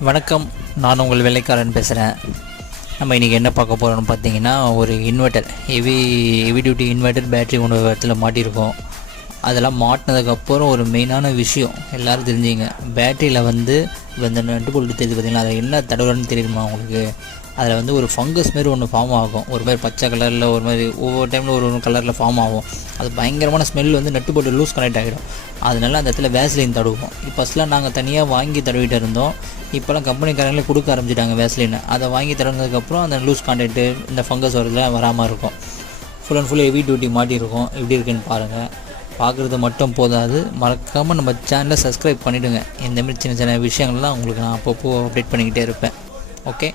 வணக்கம், நான் உங்கள் வேலைக்காரன் பேசுகிறேன். நம்ம இன்றைக்கி என்ன பார்க்க போகிறோம்னு பார்த்தீங்கன்னா, ஒரு inverter heavy duty inverter battery ஒன்று இடத்துல மாட்டியிருக்கோம். அதெல்லாம் மாட்டினதுக்கப்புறம் ஒரு மெயினான விஷயம் எல்லோரும் தெரிஞ்சுங்க. பேட்டரியில் இந்த நட்டு போட்டு தெரியுது பார்த்திங்களா, அதை என்ன தடவுறன்னு தெரியுமா உங்களுக்கு? அதில் ஒரு ஃபங்கஸ் மாரி ஒன்று ஃபார்ம் ஆகும். ஒரு மாதிரி பச்சை கலரில், ஒரு மாதிரி ஒவ்வொரு டைமில் ஒரு கலரில் ஃபார்ம் ஆகும். அது பயங்கரமான ஸ்மெல், நட்டு போட்டு லூஸ் கனெக்ட் ஆகிடும். அதனால அந்த இடத்துல வேஸ்லின் தடுவோம். ஃபஸ்ட்லாம் நாங்கள் தனியாக வாங்கி தடவிட்டு இருந்தோம். இப்போலாம் கம்பெனிக்காரங்களே கொடுக்க ஆரம்பிச்சிட்டாங்க வேஸ்லின். அதை வாங்கி தடவினதுக்கப்புறம் அந்த லூஸ் கான்டாக்ட்டு, இந்த ஃபங்கஸ் வரதுலாம் வராமல் இருக்கும். Full and full heavy duty மாட்டியிருக்கும். எப்படி இருக்குன்னு பாருங்கள். பார்க்குறது மட்டும் போதாது, மறக்காமல் நம்ம சேனலை சப்ஸ்கிரைப் பண்ணிவிடுங்க. இந்தமாதிரி சின்ன சின்ன விஷயங்கள்லாம் உங்களுக்கு நான் அப்பப்போ அப்டேட் பண்ணிக்கிட்டே இருப்பேன். ஓகே.